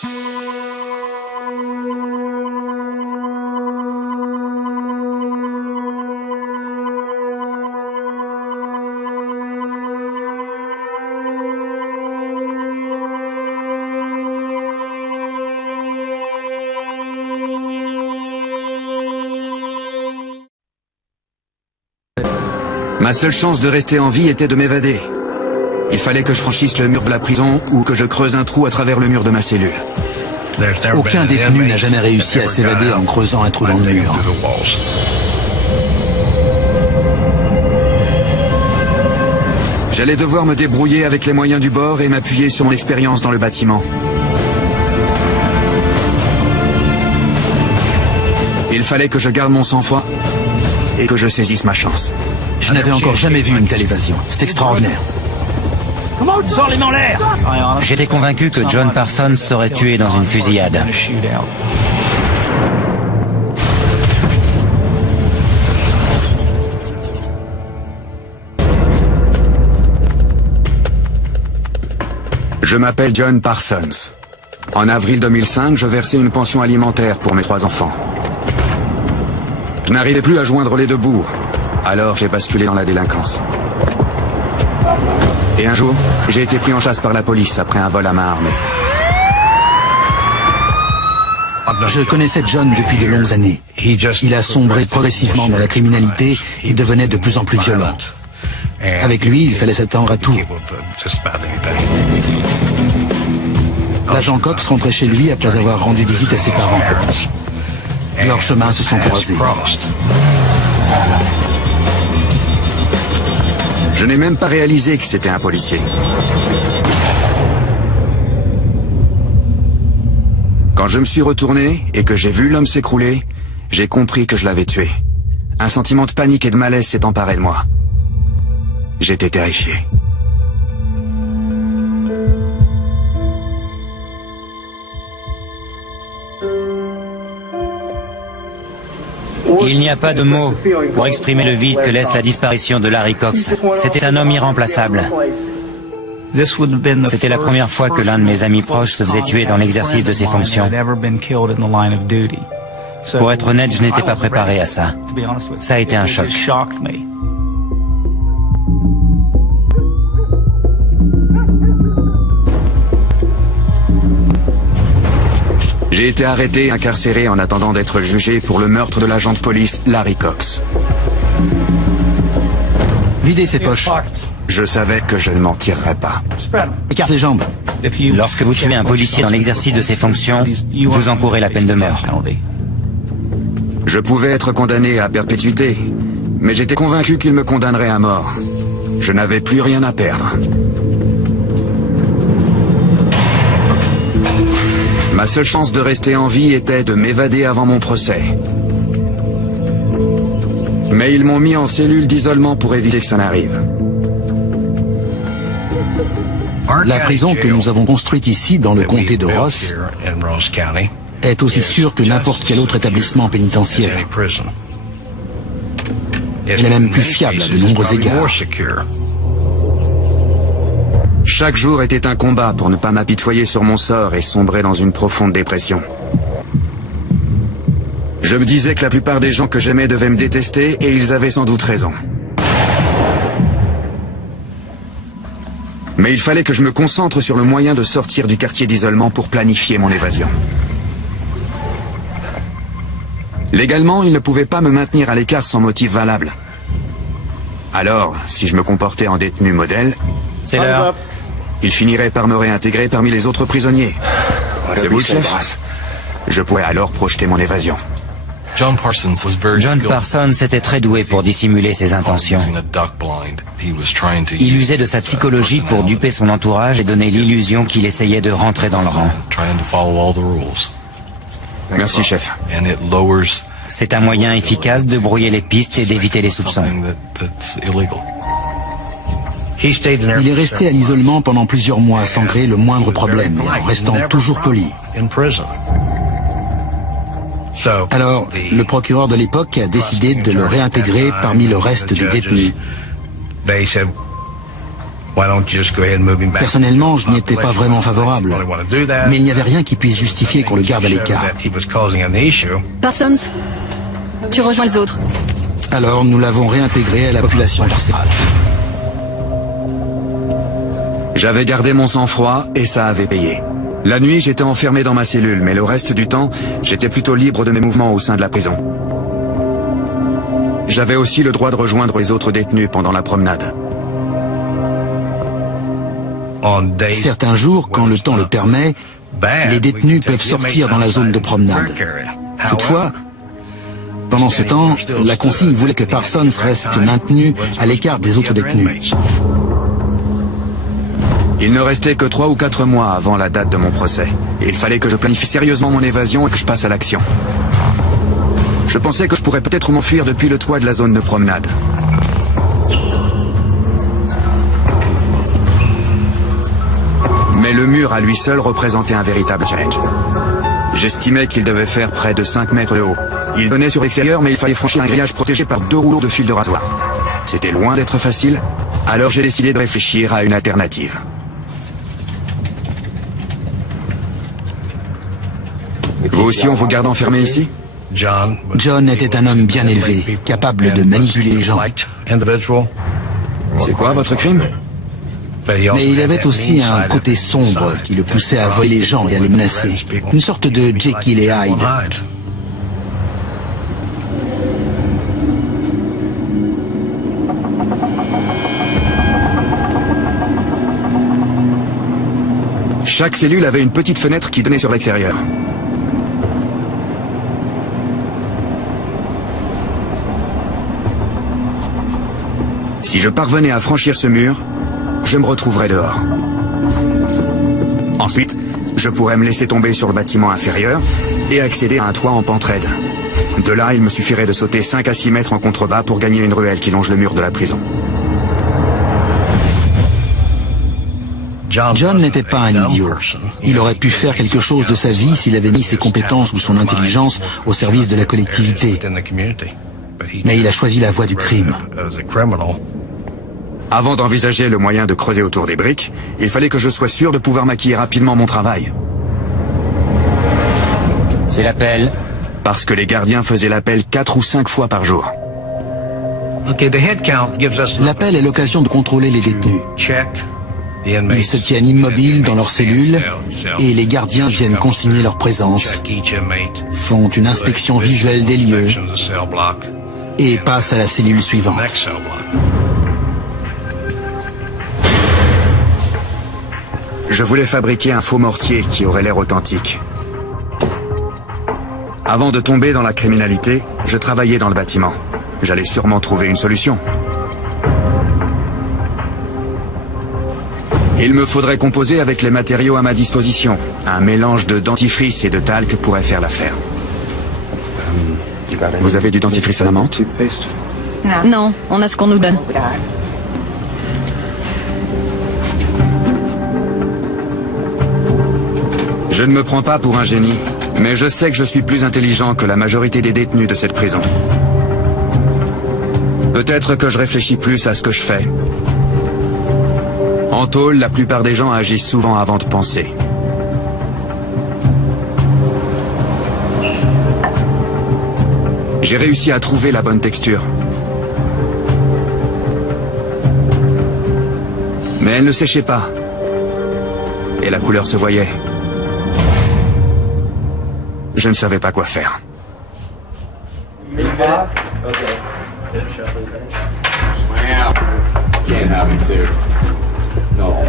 Ma seule chance de rester en vie était de m'évader. Il fallait que je franchisse le mur de la prison ou que je creuse un trou à travers le mur de ma cellule. Aucun détenu n'a jamais réussi à s'évader en creusant un trou dans le mur. J'allais devoir me débrouiller avec les moyens du bord et m'appuyer sur mon expérience dans le bâtiment. Il fallait que je garde mon sang-froid et que je saisisse ma chance. Je n'avais encore jamais vu une telle évasion. C'est extraordinaire. Sors les mains en l'air! J'étais convaincu que John Parsons serait tué dans une fusillade. Je m'appelle John Parsons. En avril 2005, je versais une pension alimentaire pour mes 3 enfants. Je n'arrivais plus à joindre les 2 bouts. Alors j'ai basculé dans la délinquance. Et un jour, j'ai été pris en chasse par la police après un vol à main armée. Je connaissais John depuis de longues années. Il a sombré progressivement dans la criminalité et devenait de plus en plus violent. Avec lui, il fallait s'attendre à tout. L'agent Cox rentrait chez lui après avoir rendu visite à ses parents. Leurs chemins se sont croisés. Je n'ai même pas réalisé que c'était un policier. Quand je me suis retourné et que j'ai vu l'homme s'écrouler, j'ai compris que je l'avais tué. Un sentiment de panique et de malaise s'est emparé de moi. J'étais terrifié. Il n'y a pas de mots pour exprimer le vide que laisse la disparition de Larry Cox. C'était un homme irremplaçable. C'était la première fois que l'un de mes amis proches se faisait tuer dans l'exercice de ses fonctions. Pour être honnête, je n'étais pas préparé à ça. Ça a été un choc. J'ai été arrêté et incarcéré en attendant d'être jugé pour le meurtre de l'agent de police Larry Cox. Videz ses poches. Je savais que je ne m'en tirerais pas. Écarte les jambes. Lorsque vous tuez un policier dans l'exercice de ses fonctions, vous encourez la peine de mort. Je pouvais être condamné à perpétuité, mais j'étais convaincu qu'il me condamnerait à mort. Je n'avais plus rien à perdre. Ma seule chance de rester en vie était de m'évader avant mon procès. Mais ils m'ont mis en cellule d'isolement pour éviter que ça n'arrive. La prison que nous avons construite ici, dans le comté de Ross, est aussi sûre que n'importe quel autre établissement pénitentiaire. Elle est même plus fiable à de nombreux égards. Chaque jour était un combat pour ne pas m'apitoyer sur mon sort et sombrer dans une profonde dépression. Je me disais que la plupart des gens que j'aimais devaient me détester et ils avaient sans doute raison. Mais il fallait que je me concentre sur le moyen de sortir du quartier d'isolement pour planifier mon évasion. Légalement, ils ne pouvaient pas me maintenir à l'écart sans motif valable. Alors, si je me comportais en détenu modèle, c'est l'heure. Ils finiraient par me réintégrer parmi les autres prisonniers. C'est vous le chef? Je pourrais alors projeter mon évasion. John Parsons était très doué pour dissimuler ses intentions. Il usait de sa psychologie pour duper son entourage et donner l'illusion qu'il essayait de rentrer dans le rang. Merci, chef. C'est un moyen efficace de brouiller les pistes et d'éviter les soupçons. Il est resté à l'isolement pendant plusieurs mois sans créer le moindre problème et en restant toujours poli. Alors, le procureur de l'époque a décidé de le réintégrer parmi le reste des détenus. Personnellement, je n'y étais pas vraiment favorable, mais il n'y avait rien qui puisse justifier qu'on le garde à l'écart. Parsons, tu rejoins les autres. Alors nous l'avons réintégré à la population carcérale. J'avais gardé mon sang-froid et ça avait payé. La nuit, j'étais enfermé dans ma cellule, mais le reste du temps, j'étais plutôt libre de mes mouvements au sein de la prison. J'avais aussi le droit de rejoindre les autres détenus pendant la promenade. Certains jours, quand le temps le permet, les détenus peuvent sortir dans la zone de promenade. Toutefois, pendant ce temps, la consigne voulait que Parsons reste maintenu à l'écart des autres détenus. Il ne restait que 3 ou 4 mois avant la date de mon procès. Il fallait que je planifie sérieusement mon évasion et que je passe à l'action. Je pensais que je pourrais peut-être m'enfuir depuis le toit de la zone de promenade. Mais le mur à lui seul représentait un véritable challenge. J'estimais qu'il devait faire près de 5 mètres de haut. Il donnait sur l'extérieur, mais il fallait franchir un grillage protégé par 2 rouleaux de fil de rasoir. C'était loin d'être facile, alors j'ai décidé de réfléchir à une alternative. Vous aussi, on vous garde enfermé ici? John était un homme bien élevé, capable de manipuler les gens. C'est quoi votre crime? Mais il avait aussi un côté sombre qui le poussait à voler les gens et à les menacer. Une sorte de Jekyll et Hyde. Chaque cellule avait une petite fenêtre qui donnait sur l'extérieur. Si je parvenais à franchir ce mur, je me retrouverais dehors. Ensuite, je pourrais me laisser tomber sur le bâtiment inférieur et accéder à un toit en pente raide. De là, il me suffirait de sauter 5 à 6 mètres en contrebas pour gagner une ruelle qui longe le mur de la prison. John n'était pas un idiot. Il aurait pu faire quelque chose de sa vie s'il avait mis ses compétences ou son intelligence au service de la collectivité. Mais il a choisi la voie du crime. Avant d'envisager le moyen de creuser autour des briques, il fallait que je sois sûr de pouvoir maquiller rapidement mon travail. C'est l'appel. Parce que les gardiens faisaient l'appel 4 ou 5 fois par jour. L'appel est l'occasion de contrôler les détenus. Ils se tiennent immobiles dans leurs cellules et les gardiens viennent consigner leur présence, font une inspection visuelle des lieux et passent à la cellule suivante. Je voulais fabriquer un faux mortier qui aurait l'air authentique. Avant de tomber dans la criminalité, je travaillais dans le bâtiment. J'allais sûrement trouver une solution. Il me faudrait composer avec les matériaux à ma disposition. Un mélange de dentifrice et de talc pourrait faire l'affaire. Vous avez du dentifrice à la menthe? Non, on a ce qu'on nous donne. Je ne me prends pas pour un génie, mais je sais que je suis plus intelligent que la majorité des détenus de cette prison. Peut-être que je réfléchis plus à ce que je fais. En tôle, la plupart des gens agissent souvent avant de penser. J'ai réussi à trouver la bonne texture. Mais elle ne séchait pas. Et la couleur se voyait. Je ne savais pas quoi faire.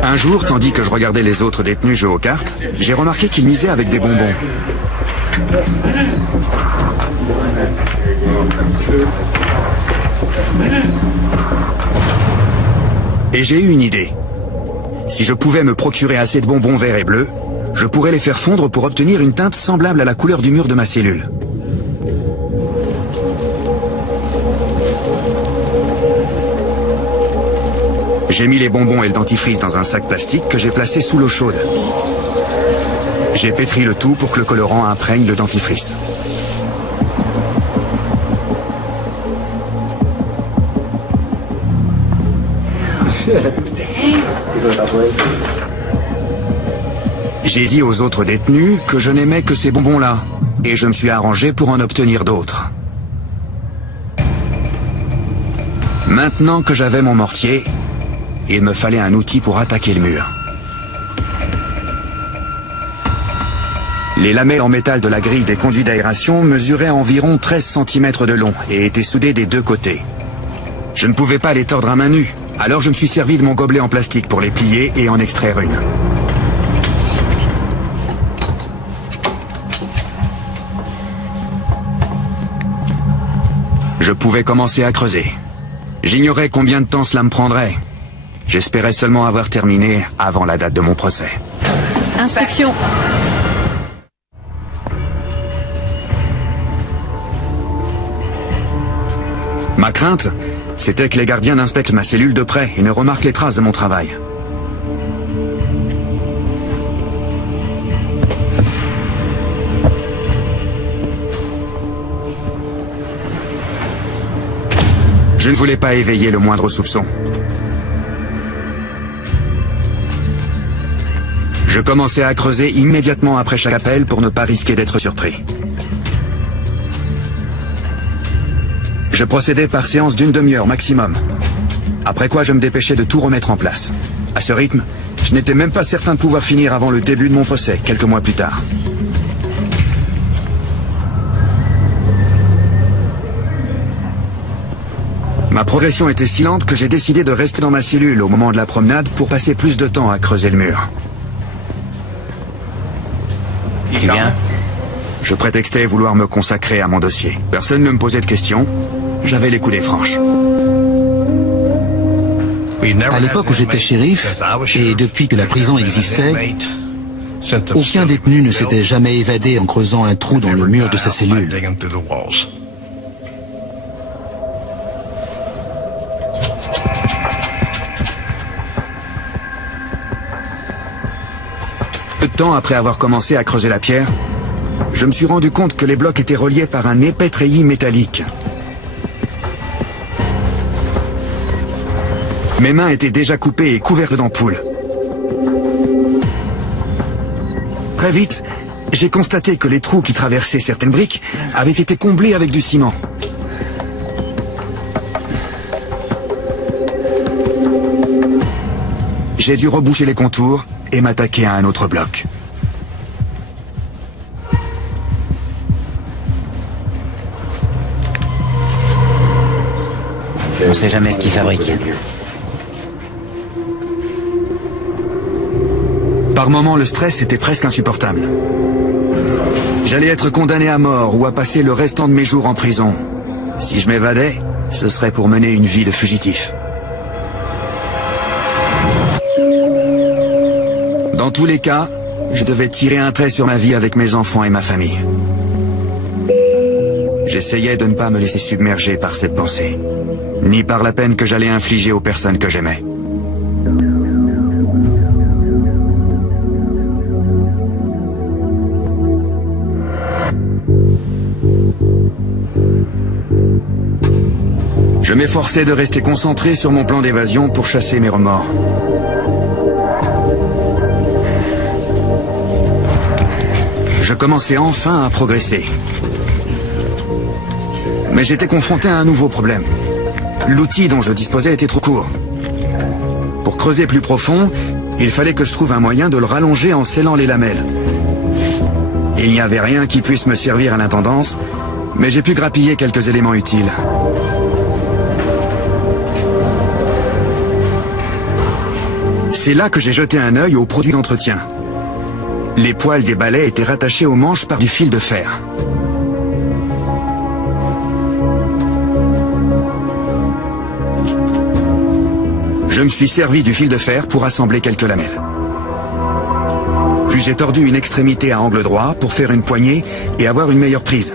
Un jour, tandis que je regardais les autres détenus jouer aux cartes, j'ai remarqué qu'ils misaient avec des bonbons. Et j'ai eu une idée. Si je pouvais me procurer assez de bonbons verts et bleus, je pourrais les faire fondre pour obtenir une teinte semblable à la couleur du mur de ma cellule. J'ai mis les bonbons et le dentifrice dans un sac plastique que j'ai placé sous l'eau chaude. J'ai pétri le tout pour que le colorant imprègne le dentifrice. J'ai dit aux autres détenus que je n'aimais que ces bonbons-là, et je me suis arrangé pour en obtenir d'autres. Maintenant que j'avais mon mortier, il me fallait un outil pour attaquer le mur. Les lamelles en métal de la grille des conduits d'aération mesuraient environ 13 cm de long et étaient soudées des deux côtés. Je ne pouvais pas les tordre à main nue, alors je me suis servi de mon gobelet en plastique pour les plier et en extraire une. Je pouvais commencer à creuser. J'ignorais combien de temps cela me prendrait. J'espérais seulement avoir terminé avant la date de mon procès. Inspection. Ma crainte, c'était que les gardiens inspectent ma cellule de près et ne remarquent les traces de mon travail. Je ne voulais pas éveiller le moindre soupçon. Je commençais à creuser immédiatement après chaque appel pour ne pas risquer d'être surpris. Je procédais par séance d'une demi-heure maximum. Après quoi je me dépêchais de tout remettre en place. À ce rythme, je n'étais même pas certain de pouvoir finir avant le début de mon procès, quelques mois plus tard. Ma progression était si lente que j'ai décidé de rester dans ma cellule au moment de la promenade pour passer plus de temps à creuser le mur. Tu viens? Je prétextais vouloir me consacrer à mon dossier. Personne ne me posait de questions. J'avais les coudées franches. À l'époque où j'étais shérif, et depuis que la prison existait, aucun détenu ne s'était jamais évadé en creusant un trou dans le mur de sa cellule. Peu de temps après avoir commencé à creuser la pierre, je me suis rendu compte que les blocs étaient reliés par un épais treillis métallique. Mes mains étaient déjà coupées et couvertes d'ampoules. Très vite, j'ai constaté que les trous qui traversaient certaines briques avaient été comblés avec du ciment. J'ai dû reboucher les contours et m'attaquer à un autre bloc. On sait jamais ce qu'ils fabriquent. Par moments, le stress était presque insupportable. J'allais être condamné à mort ou à passer le restant de mes jours en prison. Si je m'évadais, ce serait pour mener une vie de fugitif. Dans tous les cas, je devais tirer un trait sur ma vie avec mes enfants et ma famille. J'essayais de ne pas me laisser submerger par cette pensée, ni par la peine que j'allais infliger aux personnes que j'aimais. Je m'efforçais de rester concentré sur mon plan d'évasion pour chasser mes remords. Je commençais enfin à progresser. Mais j'étais confronté à un nouveau problème. L'outil dont je disposais était trop court. Pour creuser plus profond, il fallait que je trouve un moyen de le rallonger en scellant les lamelles. Il n'y avait rien qui puisse me servir à l'intendance, mais j'ai pu grappiller quelques éléments utiles. C'est là que j'ai jeté un œil aux produits d'entretien. Les poils des balais étaient rattachés aux manches par du fil de fer. Je me suis servi du fil de fer pour assembler quelques lamelles. Puis j'ai tordu une extrémité à angle droit pour faire une poignée et avoir une meilleure prise.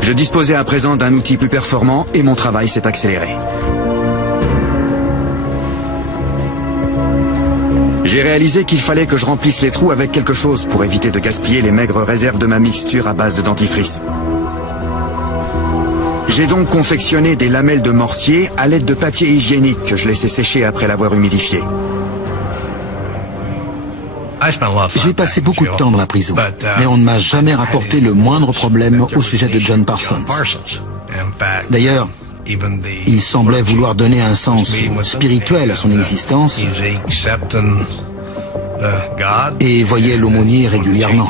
Je disposais à présent d'un outil plus performant et mon travail s'est accéléré. J'ai réalisé qu'il fallait que je remplisse les trous avec quelque chose pour éviter de gaspiller les maigres réserves de ma mixture à base de dentifrice. J'ai donc confectionné des lamelles de mortier à l'aide de papier hygiénique que je laissais sécher après l'avoir humidifié. J'ai passé beaucoup de temps dans la prison, mais on ne m'a jamais rapporté le moindre problème au sujet de John Parsons. D'ailleurs, il semblait vouloir donner un sens spirituel à son existence et voyait l'aumônier régulièrement.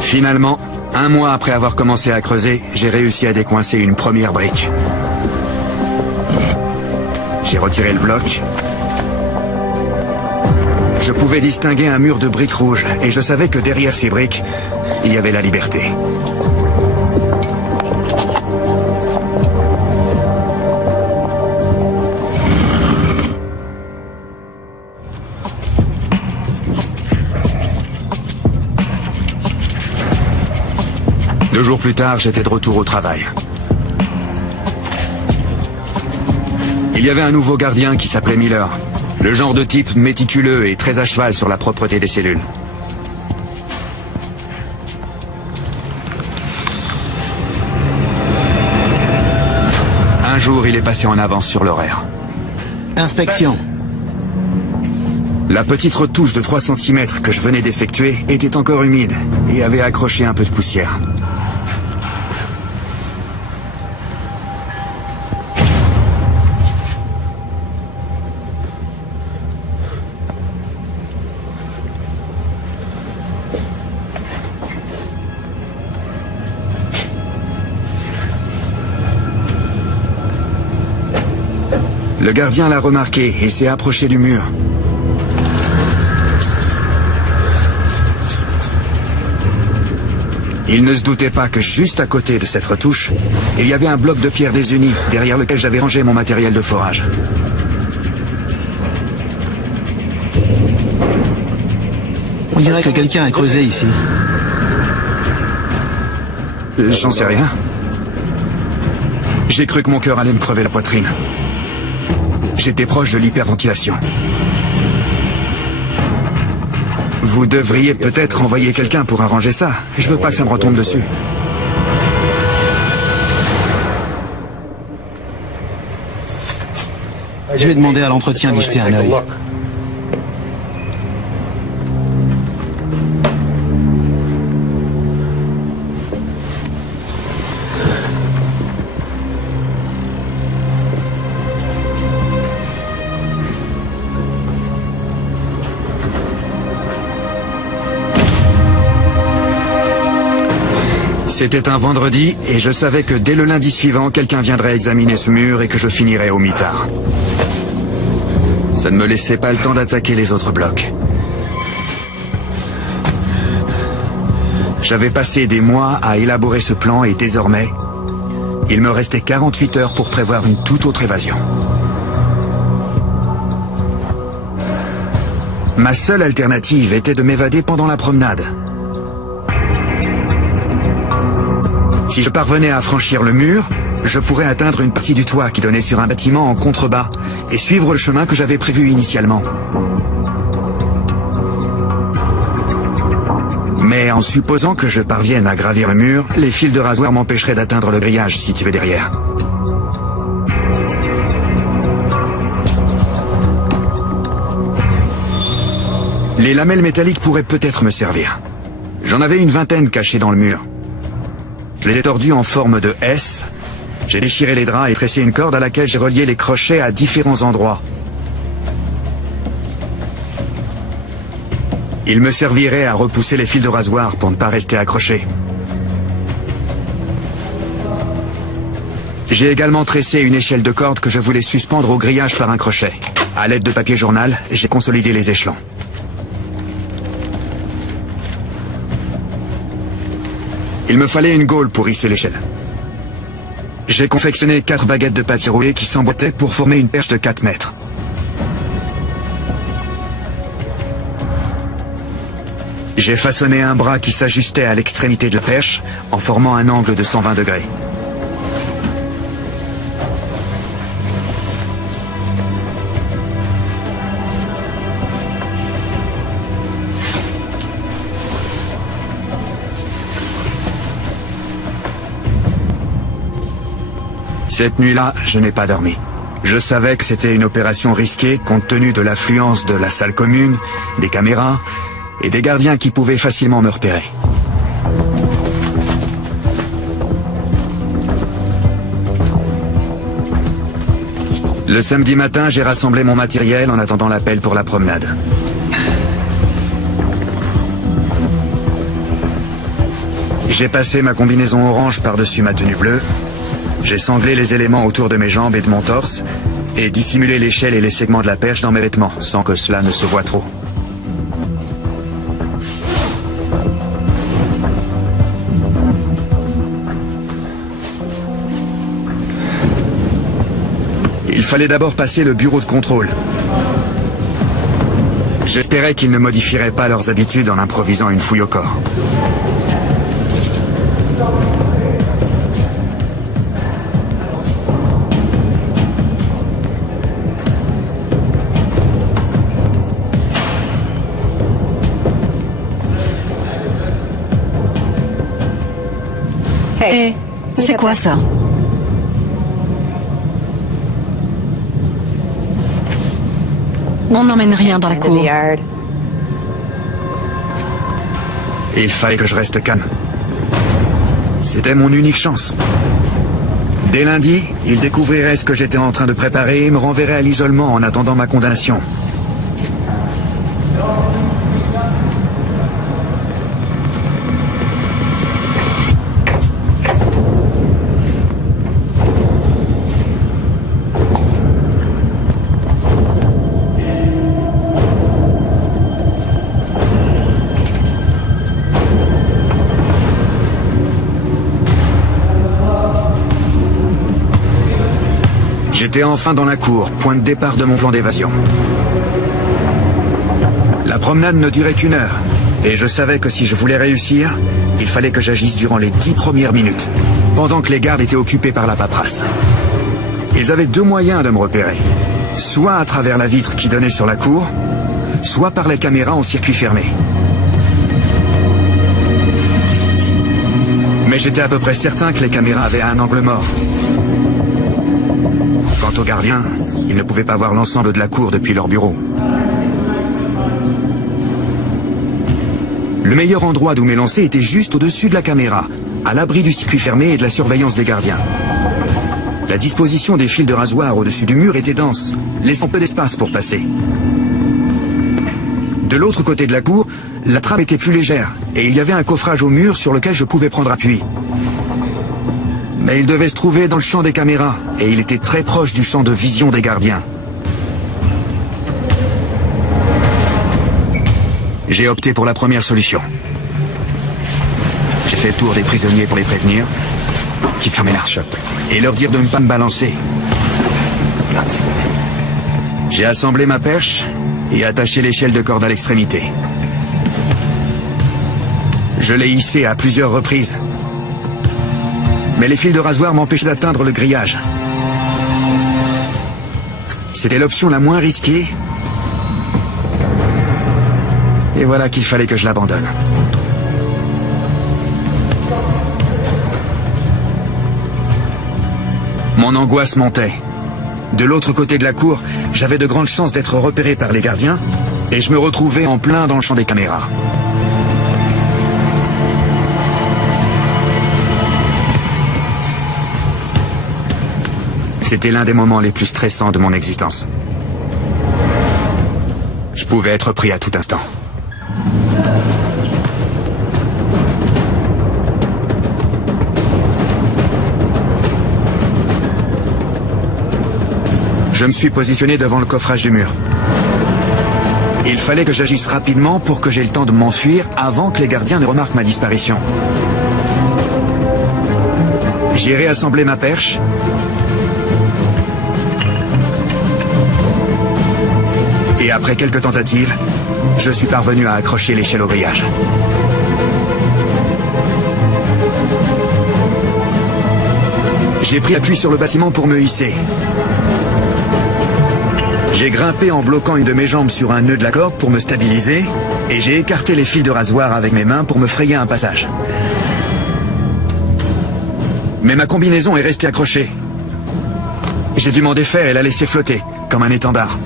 Finalement, un mois après avoir commencé à creuser, j'ai réussi à décoincer une première brique. J'ai retiré le bloc. Je pouvais distinguer un mur de briques rouges et je savais que derrière ces briques, il y avait la liberté. Deux jours plus tard, j'étais de retour au travail. Il y avait un nouveau gardien qui s'appelait Miller. Le genre de type méticuleux et très à cheval sur la propreté des cellules. Un jour, il est passé en avance sur l'horaire. Inspection. La petite retouche de 3 cm que je venais d'effectuer était encore humide et avait accroché un peu de poussière. Le gardien l'a remarqué et s'est approché du mur. Il ne se doutait pas que juste à côté de cette retouche, il y avait un bloc de pierre désuni derrière lequel j'avais rangé mon matériel de forage. On dirait que quelqu'un a creusé ici. J'en sais rien. J'ai cru que mon cœur allait me crever la poitrine. J'étais proche de l'hyperventilation. Vous devriez peut-être envoyer quelqu'un pour arranger ça. Je veux pas que ça me retombe dessus. Je vais demander à l'entretien d'y jeter un œil. C'était un vendredi et je savais que dès le lundi suivant, quelqu'un viendrait examiner ce mur et que je finirais au mitard. Ça ne me laissait pas le temps d'attaquer les autres blocs. J'avais passé des mois à élaborer ce plan et désormais, il me restait 48 heures pour prévoir une toute autre évasion. Ma seule alternative était de m'évader pendant la promenade. Si je parvenais à franchir le mur, je pourrais atteindre une partie du toit qui donnait sur un bâtiment en contrebas et suivre le chemin que j'avais prévu initialement. Mais en supposant que je parvienne à gravir le mur, les fils de rasoir m'empêcheraient d'atteindre le grillage situé derrière. Les lamelles métalliques pourraient peut-être me servir. J'en avais une vingtaine cachées dans le mur. Je les ai tordues en forme de S. J'ai déchiré les draps et tressé une corde à laquelle j'ai relié les crochets à différents endroits. Il me servirait à repousser les fils de rasoir pour ne pas rester accrochés. J'ai également tressé une échelle de corde que je voulais suspendre au grillage par un crochet. À l'aide de papier journal, j'ai consolidé les échelons. Il me fallait une gaule pour hisser l'échelle. J'ai confectionné 4 baguettes de papier roulé qui s'emboîtaient pour former une perche de 4 mètres. J'ai façonné un bras qui s'ajustait à l'extrémité de la perche en formant un angle de 120 degrés. Cette nuit-là, je n'ai pas dormi. Je savais que c'était une opération risquée compte tenu de l'affluence de la salle commune, des caméras et des gardiens qui pouvaient facilement me repérer. Le samedi matin, j'ai rassemblé mon matériel en attendant l'appel pour la promenade. J'ai passé ma combinaison orange par-dessus ma tenue bleue. J'ai sanglé les éléments autour de mes jambes et de mon torse et dissimulé l'échelle et les segments de la perche dans mes vêtements, sans que cela ne se voie trop. Il fallait d'abord passer le bureau de contrôle. J'espérais qu'ils ne modifieraient pas leurs habitudes en improvisant une fouille au corps. Hé, c'est quoi ça? On n'emmène rien dans la cour. Il fallait que je reste calme. C'était mon unique chance. Dès lundi, ils découvriraient ce que j'étais en train de préparer et me renverraient à l'isolement en attendant ma condamnation. J'étais enfin dans la cour, point de départ de mon plan d'évasion. La promenade ne durait qu'1 heure, et je savais que si je voulais réussir, il fallait que j'agisse durant les 10 premières minutes, pendant que les gardes étaient occupés par la paperasse. Ils avaient 2 moyens de me repérer, soit à travers la vitre qui donnait sur la cour, soit par les caméras en circuit fermé. Mais j'étais à peu près certain que les caméras avaient un angle mort. Quant aux gardiens, ils ne pouvaient pas voir l'ensemble de la cour depuis leur bureau. Le meilleur endroit d'où m'élancer était juste au-dessus de la caméra, à l'abri du circuit fermé et de la surveillance des gardiens. La disposition des fils de rasoir au-dessus du mur était dense, laissant peu d'espace pour passer. De l'autre côté de la cour, la trame était plus légère, et il y avait un coffrage au mur sur lequel je pouvais prendre appui. Mais il devait se trouver dans le champ des caméras, et il était très proche du champ de vision des gardiens. J'ai opté pour la première solution. J'ai fait le tour des prisonniers pour les prévenir, qui fermaient l'arche, et leur dire de ne pas me balancer. J'ai assemblé ma perche et attaché l'échelle de corde à l'extrémité. Je l'ai hissée à plusieurs reprises. Mais les fils de rasoir m'empêchaient d'atteindre le grillage. C'était l'option la moins risquée. Et voilà qu'il fallait que je l'abandonne. Mon angoisse montait. De l'autre côté de la cour, j'avais de grandes chances d'être repéré par les gardiens, et je me retrouvais en plein dans le champ des caméras. C'était l'un des moments les plus stressants de mon existence. Je pouvais être pris à tout instant. Je me suis positionné devant le coffrage du mur. Il fallait que j'agisse rapidement pour que j'aie le temps de m'enfuir avant que les gardiens ne remarquent ma disparition. J'ai réassemblé ma perche. Et après quelques tentatives, je suis parvenu à accrocher l'échelle au grillage. J'ai pris appui sur le bâtiment pour me hisser. J'ai grimpé en bloquant une de mes jambes sur un nœud de la corde pour me stabiliser, et j'ai écarté les fils de rasoir avec mes mains pour me frayer un passage. Mais ma combinaison est restée accrochée. J'ai dû m'en défaire et la laisser flotter, comme un étendard.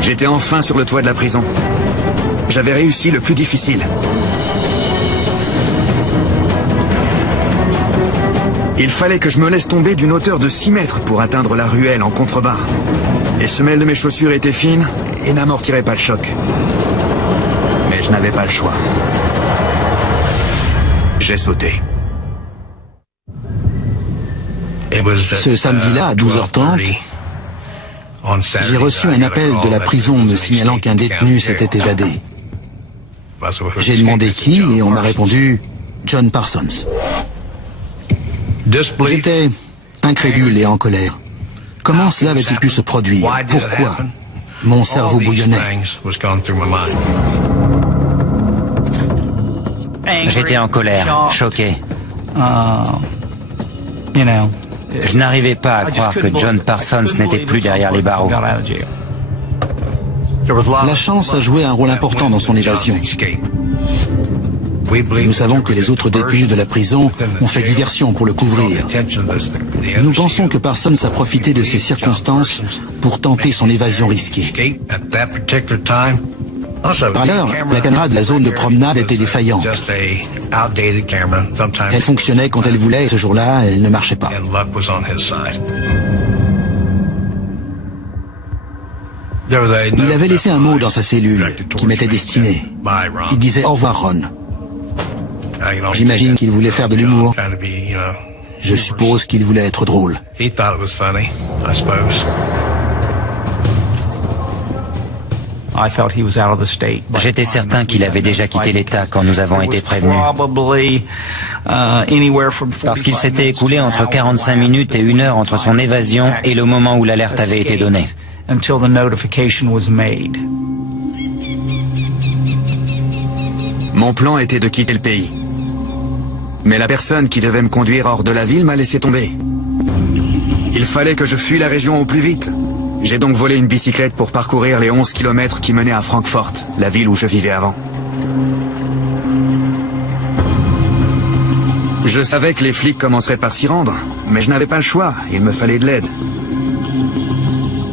J'étais enfin sur le toit de la prison. J'avais réussi le plus difficile. Il fallait que je me laisse tomber d'une hauteur de 6 mètres pour atteindre la ruelle en contrebas. Les semelles de mes chaussures étaient fines et n'amortiraient pas le choc. Mais je n'avais pas le choix. J'ai sauté. Ce samedi-là, à 12h30, j'ai reçu un appel de la prison me signalant qu'un détenu s'était évadé. J'ai demandé qui et on m'a répondu John Parsons. J'étais incrédule et en colère. Comment cela avait-il pu se produire? Pourquoi? Mon cerveau bouillonnait. J'étais en colère, choqué. Je n'arrivais pas à croire que John Parsons n'était plus derrière les barreaux. La chance a joué un rôle important dans son évasion. Nous savons que les autres détenus de la prison ont fait diversion pour le couvrir. Nous pensons que Parsons a profité de ces circonstances pour tenter son évasion risquée. Par ailleurs, la caméra de la zone de promenade était défaillante. Elle fonctionnait quand elle voulait et ce jour-là, elle ne marchait pas. Il avait laissé un mot dans sa cellule qui m'était destiné. Il disait « Au revoir, Ron ». J'imagine qu'il voulait faire de l'humour. Je suppose qu'il voulait être drôle. J'étais certain qu'il avait déjà quitté l'État quand nous avons été prévenus. Parce qu'il s'était écoulé entre 45 minutes et 1 heure entre son évasion et le moment où l'alerte avait été donnée. Mon plan était de quitter le pays. Mais la personne qui devait me conduire hors de la ville m'a laissé tomber. Il fallait que je fuie la région au plus vite. J'ai donc volé une bicyclette pour parcourir les 11 kilomètres qui menaient à Francfort, la ville où je vivais avant. Je savais que les flics commenceraient par s'y rendre, mais je n'avais pas le choix, il me fallait de l'aide.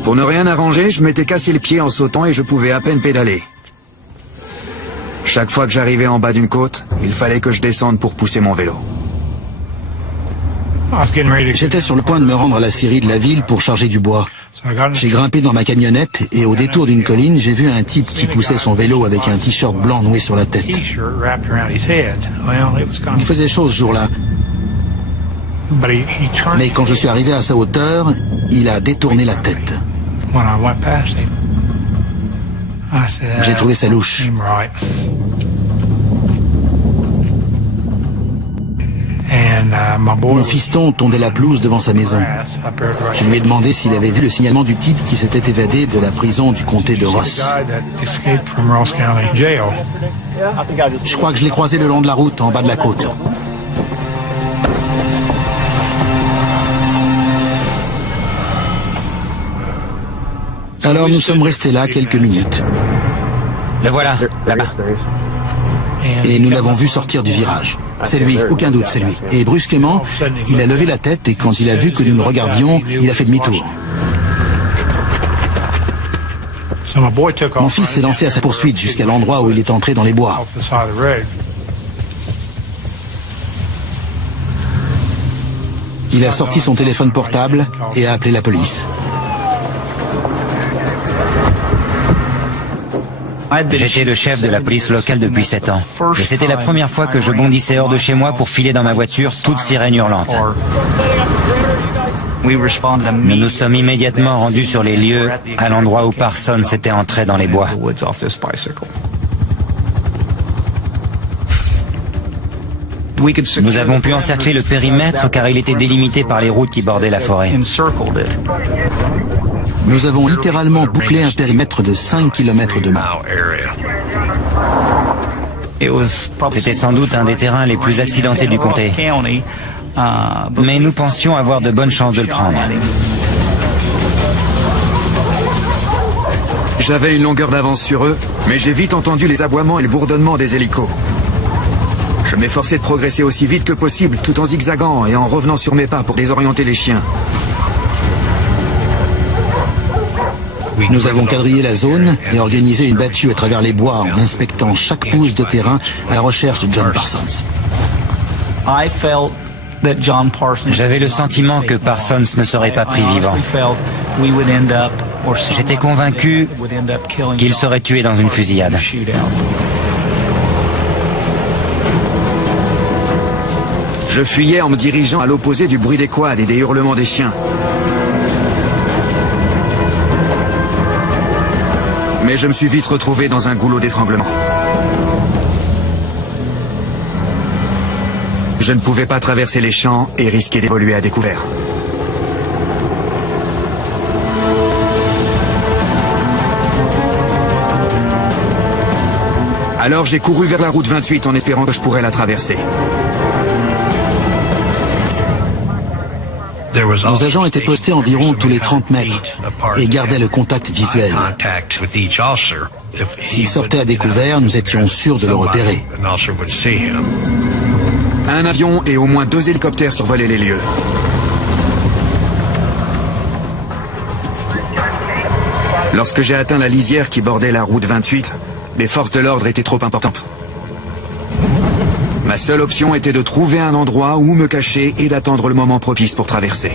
Pour ne rien arranger, je m'étais cassé le pied en sautant et je pouvais à peine pédaler. Chaque fois que j'arrivais en bas d'une côte, il fallait que je descende pour pousser mon vélo. J'étais sur le point de me rendre à la scierie de la ville pour charger du bois. J'ai grimpé dans ma camionnette et au détour d'une colline, j'ai vu un type qui poussait son vélo avec un t-shirt blanc noué sur la tête. Il faisait chaud ce jour-là. Mais quand je suis arrivé à sa hauteur, il a détourné la tête. J'ai trouvé ça louche. Mon fiston tondait la pelouse devant sa maison. Je lui ai demandé s'il avait vu le signalement du type qui s'était évadé de la prison du comté de Ross. Je crois que je l'ai croisé le long de la route, en bas de la côte. Alors nous sommes restés là quelques minutes. Le voilà, là-bas. Et nous l'avons vu sortir du virage. C'est lui, aucun doute, c'est lui. Et brusquement, il a levé la tête et quand il a vu que nous le regardions, il a fait demi-tour. Mon fils s'est lancé à sa poursuite jusqu'à l'endroit où il est entré dans les bois. Il a sorti son téléphone portable et a appelé la police. J'étais le chef de la police locale depuis 7 ans. Et c'était la première fois que je bondissais hors de chez moi pour filer dans ma voiture, toute sirène hurlante. Nous nous sommes immédiatement rendus sur les lieux, à l'endroit où Parsons s'était entré dans les bois. Nous avons pu encercler le périmètre car il était délimité par les routes qui bordaient la forêt. Nous avons littéralement bouclé un périmètre de 5 km de long. C'était sans doute un des terrains les plus accidentés du comté. Mais nous pensions avoir de bonnes chances de le prendre. J'avais une longueur d'avance sur eux, mais j'ai vite entendu les aboiements et le bourdonnement des hélicos. Je m'efforçais de progresser aussi vite que possible, tout en zigzagant et en revenant sur mes pas pour désorienter les chiens. Nous avons quadrillé la zone et organisé une battue à travers les bois en inspectant chaque pouce de terrain à la recherche de John Parsons. J'avais le sentiment que Parsons ne serait pas pris vivant. J'étais convaincu qu'il serait tué dans une fusillade. Je fuyais en me dirigeant à l'opposé du bruit des quads et des hurlements des chiens. Mais je me suis vite retrouvé dans un goulot d'étranglement. Je ne pouvais pas traverser les champs et risquer d'évoluer à découvert. Alors j'ai couru vers la route 28 en espérant que je pourrais la traverser. Nos agents étaient postés environ tous les 30 mètres et gardaient le contact visuel. S'il sortait à découvert, nous étions sûrs de le repérer. Un avion et au moins 2 hélicoptères survolaient les lieux. Lorsque j'ai atteint la lisière qui bordait la route 28, les forces de l'ordre étaient trop importantes. Ma seule option était de trouver un endroit où me cacher et d'attendre le moment propice pour traverser.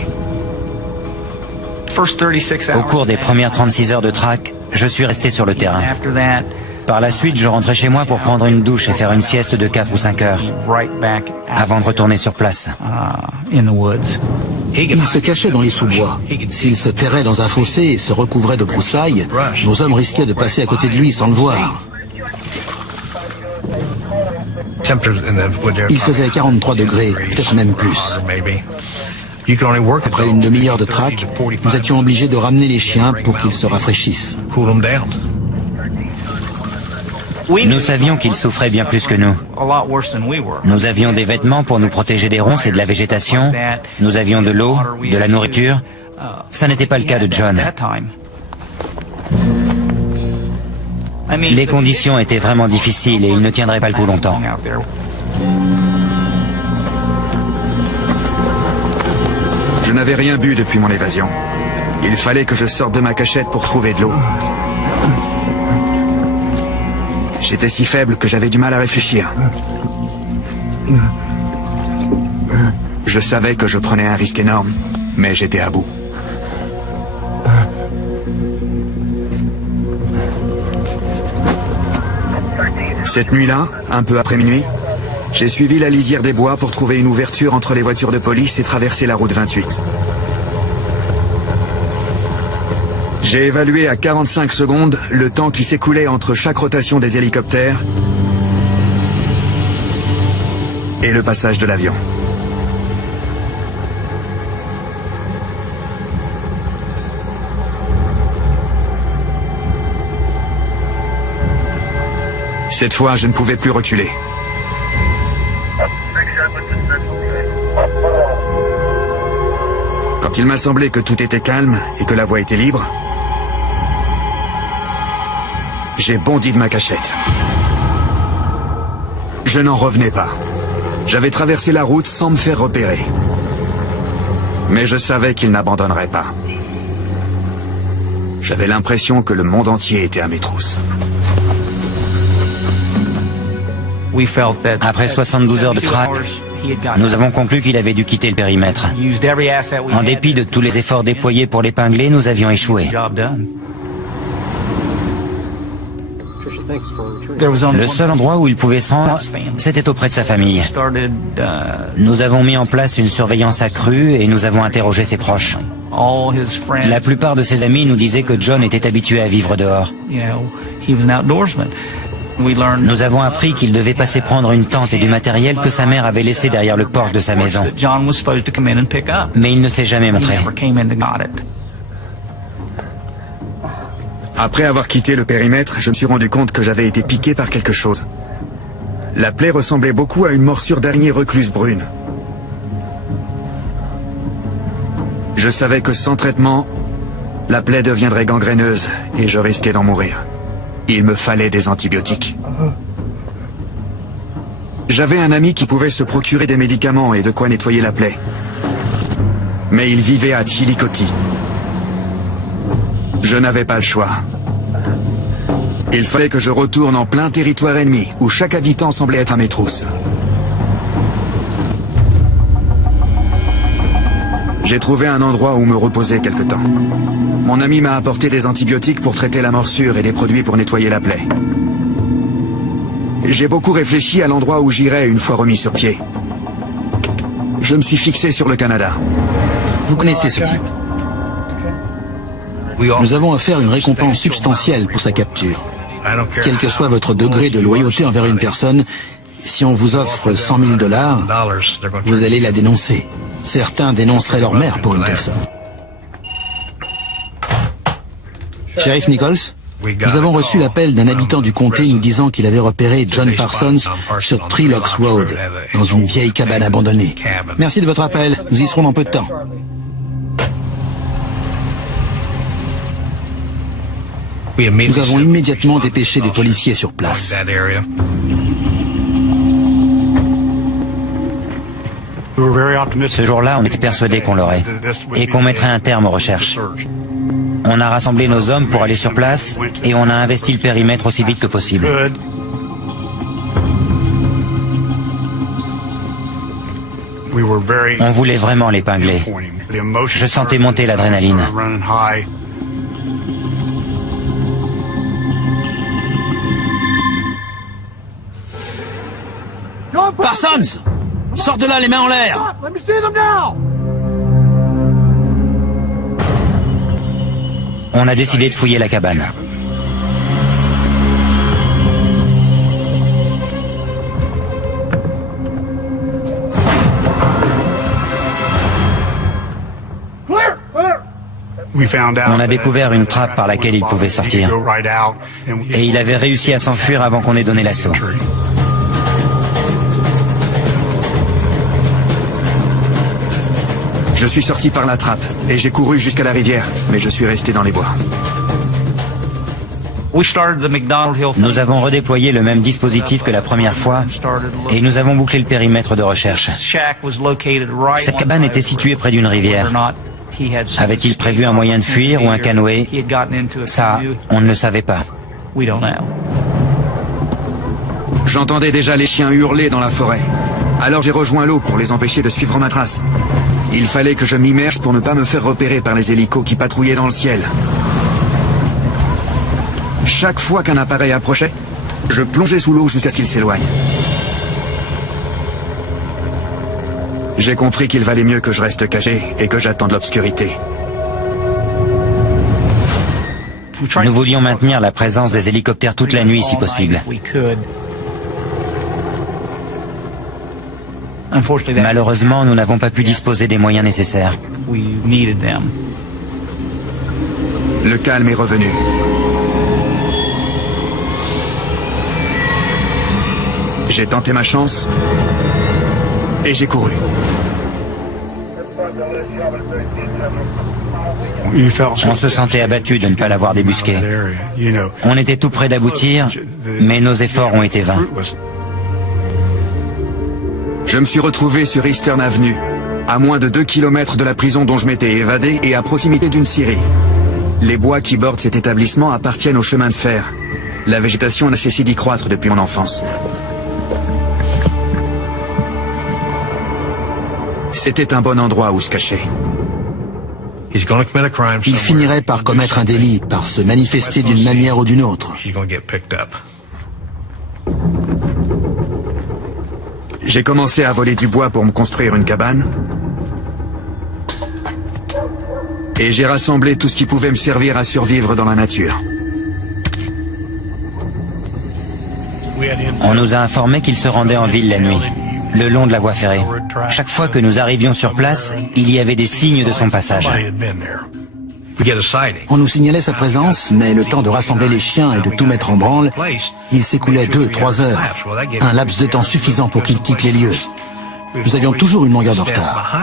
Au cours des premières 36 heures de traque, je suis resté sur le terrain. Par la suite, je rentrais chez moi pour prendre une douche et faire une sieste de 4 ou 5 heures, avant de retourner sur place. Il se cachait dans les sous-bois. S'il se terrait dans un fossé et se recouvrait de broussailles, nos hommes risquaient de passer à côté de lui sans le voir. Il faisait 43 degrés, peut-être même plus. Après une demi-heure de traque, nous étions obligés de ramener les chiens pour qu'ils se rafraîchissent. Nous savions qu'ils souffraient bien plus que nous. Nous avions des vêtements pour nous protéger des ronces et de la végétation. Nous avions de l'eau, de la nourriture. Ça n'était pas le cas de John. Les conditions étaient vraiment difficiles et il ne tiendrait pas le coup longtemps. Je n'avais rien bu depuis mon évasion. Il fallait que je sorte de ma cachette pour trouver de l'eau. J'étais si faible que j'avais du mal à réfléchir. Je savais que je prenais un risque énorme, mais j'étais à bout. Cette nuit-là, un peu après minuit, j'ai suivi la lisière des bois pour trouver une ouverture entre les voitures de police et traverser la route 28. J'ai évalué à 45 secondes le temps qui s'écoulait entre chaque rotation des hélicoptères et le passage de l'avion. Cette fois, je ne pouvais plus reculer. Quand il m'a semblé que tout était calme et que la voie était libre, j'ai bondi de ma cachette. Je n'en revenais pas. J'avais traversé la route sans me faire repérer. Mais je savais qu'il n'abandonnerait pas. J'avais l'impression que le monde entier était à mes trousses. Après 72 heures de traque, nous avons conclu qu'il avait dû quitter le périmètre. En dépit de tous les efforts déployés pour l'épingler, nous avions échoué. Le seul endroit où il pouvait se rendre, c'était auprès de sa famille. Nous avons mis en place une surveillance accrue et nous avons interrogé ses proches. La plupart de ses amis nous disaient que John était habitué à vivre dehors. Nous avons appris qu'il devait passer prendre une tente et du matériel que sa mère avait laissé derrière le porche de sa maison. Mais il ne s'est jamais montré. Après avoir quitté le périmètre, je me suis rendu compte que j'avais été piqué par quelque chose. La plaie ressemblait beaucoup à une morsure d'araignée recluse brune. Je savais que sans traitement, La plaie deviendrait gangréneuse et je risquais d'en mourir. Il me fallait des antibiotiques. J'avais un ami qui pouvait se procurer des médicaments et de quoi nettoyer la plaie. Mais il vivait à Chillicothe. Je n'avais pas le choix. Il fallait que je retourne en plein territoire ennemi, où chaque habitant semblait être à mes trousses. J'ai trouvé un endroit où me reposer quelque temps. Mon ami m'a apporté des antibiotiques pour traiter la morsure et des produits pour nettoyer la plaie. J'ai beaucoup réfléchi à l'endroit où j'irais une fois remis sur pied. Je me suis fixé sur le Canada. Vous connaissez ce type. Nous avons offert une récompense substantielle pour sa capture. Quel que soit votre degré de loyauté envers une personne, si on vous offre 100 000 $, vous allez la dénoncer. Certains dénonceraient leur mère pour une telle somme. Shérif Nichols, nous avons reçu l'appel d'un habitant du comté nous disant qu'il avait repéré John Parsons sur Three Locks Road, dans une vieille cabane abandonnée. Merci de votre appel, nous y serons dans peu de temps. Nous avons immédiatement dépêché des policiers sur place. Ce jour-là, on était persuadés qu'on l'aurait et qu'on mettrait un terme aux recherches. On a rassemblé nos hommes pour aller sur place et on a investi le périmètre aussi vite que possible. On voulait vraiment l'épingler. Je sentais monter l'adrénaline. Parsons! Sors de là, les mains en l'air! On a décidé de fouiller la cabane. On a découvert une trappe par laquelle il pouvait sortir. Et il avait réussi à s'enfuir avant qu'on ait donné l'assaut. Je suis sorti par la trappe et j'ai couru jusqu'à la rivière, mais je suis resté dans les bois. Nous avons redéployé le même dispositif que la première fois et nous avons bouclé le périmètre de recherche. Cette cabane était située près d'une rivière. Avait-il prévu un moyen de fuir ou un canoë? Ça, on ne le savait pas. J'entendais déjà les chiens hurler dans la forêt. Alors j'ai rejoint l'eau pour les empêcher de suivre ma trace. Il fallait que je m'immerge pour ne pas me faire repérer par les hélicos qui patrouillaient dans le ciel. Chaque fois qu'un appareil approchait, je plongeais sous l'eau jusqu'à ce qu'il s'éloigne. J'ai compris qu'il valait mieux que je reste caché et que j'attende l'obscurité. Nous voulions maintenir la présence des hélicoptères toute la nuit si possible. Malheureusement, nous n'avons pas pu disposer des moyens nécessaires. Le calme est revenu. J'ai tenté ma chance et j'ai couru. On se sentait abattu de ne pas l'avoir débusqué. On était tout près d'aboutir, mais nos efforts ont été vains. Je me suis retrouvé sur Eastern Avenue, à moins de 2 kilomètres de la prison dont je m'étais évadé et à proximité d'une scierie. Les bois qui bordent cet établissement appartiennent au chemin de fer. La végétation n'a cessé d'y croître depuis mon enfance. C'était un bon endroit où se cacher. Il finirait par commettre un délit, par se manifester d'une manière ou d'une autre. J'ai commencé à voler du bois pour me construire une cabane. Et j'ai rassemblé tout ce qui pouvait me servir à survivre dans la nature. On nous a informé qu'il se rendait en ville la nuit, le long de la voie ferrée. Chaque fois que nous arrivions sur place, il y avait des signes de son passage. On nous signalait sa présence, mais le temps de rassembler les chiens et de tout mettre en branle, il s'écoulait 2-3 heures, un laps de temps suffisant pour qu'il quitte les lieux. Nous avions toujours une longueur de retard.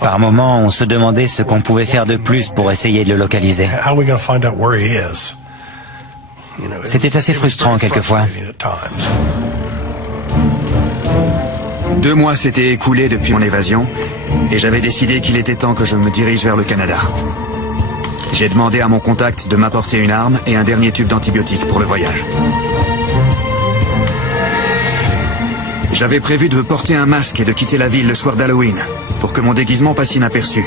Par moments, on se demandait ce qu'on pouvait faire de plus pour essayer de le localiser. C'était assez frustrant quelquefois. 2 mois s'étaient écoulés depuis mon évasion, et j'avais décidé qu'il était temps que je me dirige vers le Canada. J'ai demandé à mon contact de m'apporter une arme et un dernier tube d'antibiotiques pour le voyage. J'avais prévu de porter un masque et de quitter la ville le soir d'Halloween, pour que mon déguisement passe inaperçu.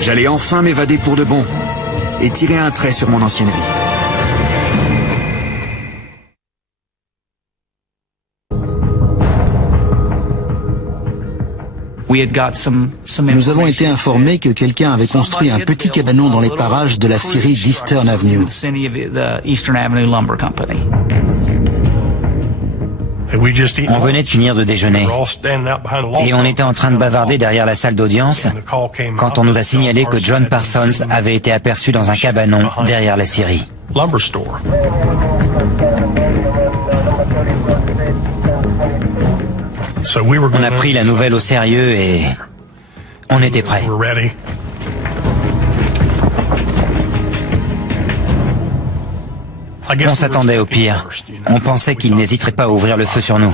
J'allais enfin m'évader pour de bon, et tirer un trait sur mon ancienne vie. Nous avons été informés que quelqu'un avait construit un petit cabanon dans les parages de la scierie d'Eastern Avenue. On venait de finir de déjeuner et on était en train de bavarder derrière la salle d'audience quand on nous a signalé que John Parsons avait été aperçu dans un cabanon derrière la scierie. On a pris la nouvelle au sérieux et on était prêts. On s'attendait au pire. On pensait qu'il n'hésiterait pas à ouvrir le feu sur nous.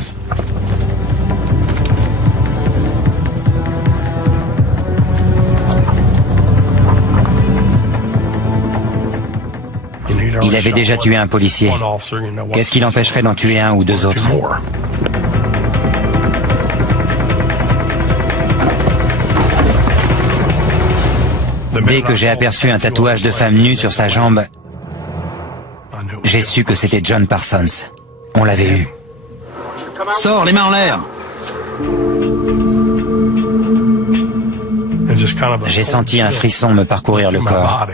Il avait déjà tué un policier. Qu'est-ce qui l'empêcherait d'en tuer un ou 2 autres? Dès que j'ai aperçu un tatouage de femme nue sur sa jambe, j'ai su que c'était John Parsons. On l'avait eu. Sors, les mains en l'air! J'ai senti un frisson me parcourir le corps.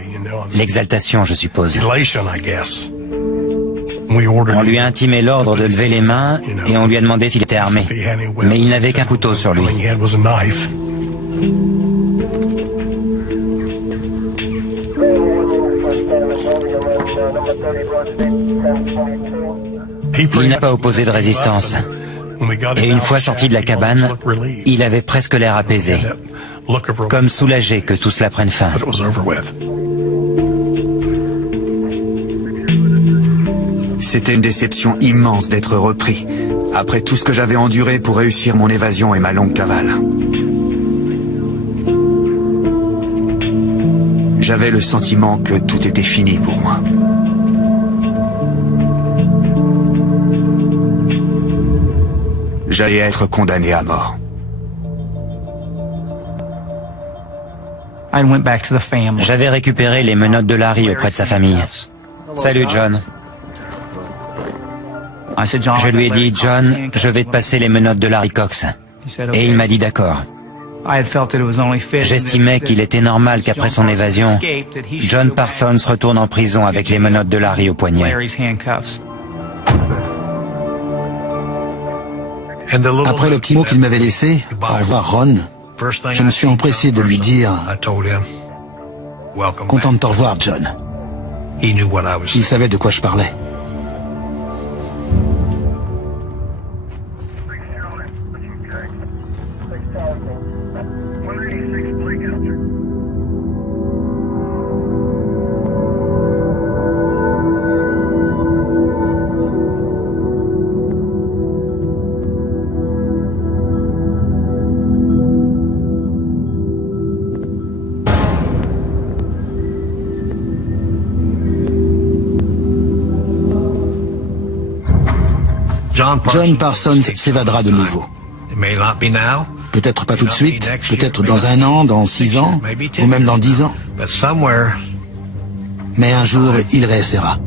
L'exaltation, je suppose. On lui a intimé l'ordre de lever les mains et on lui a demandé s'il était armé. Mais il n'avait qu'un couteau sur lui. Il n'a pas opposé de résistance. Et une fois sorti de la cabane, il avait presque l'air apaisé, comme soulagé que tout cela prenne fin. C'était une déception immense d'être repris, après tout ce que j'avais enduré pour réussir mon évasion et ma longue cavale. J'avais le sentiment que tout était fini pour moi. J'allais être condamné à mort. J'avais récupéré les menottes de Larry auprès de sa famille. Salut John. Je lui ai dit, John, je vais te passer les menottes de Larry Cox. Et il m'a dit d'accord. J'estimais qu'il était normal qu'après son évasion, John Parsons retourne en prison avec les menottes de Larry au poignet. Après le petit mot qu'il m'avait laissé, au revoir Ron, je me suis empressé de lui dire « Content de te revoir, John ». Il savait de quoi je parlais. John Parsons s'évadera de nouveau. Peut-être pas tout de suite, peut-être dans 1 an, dans 6 ans, ou même dans 10 ans. Mais un jour, il réessayera.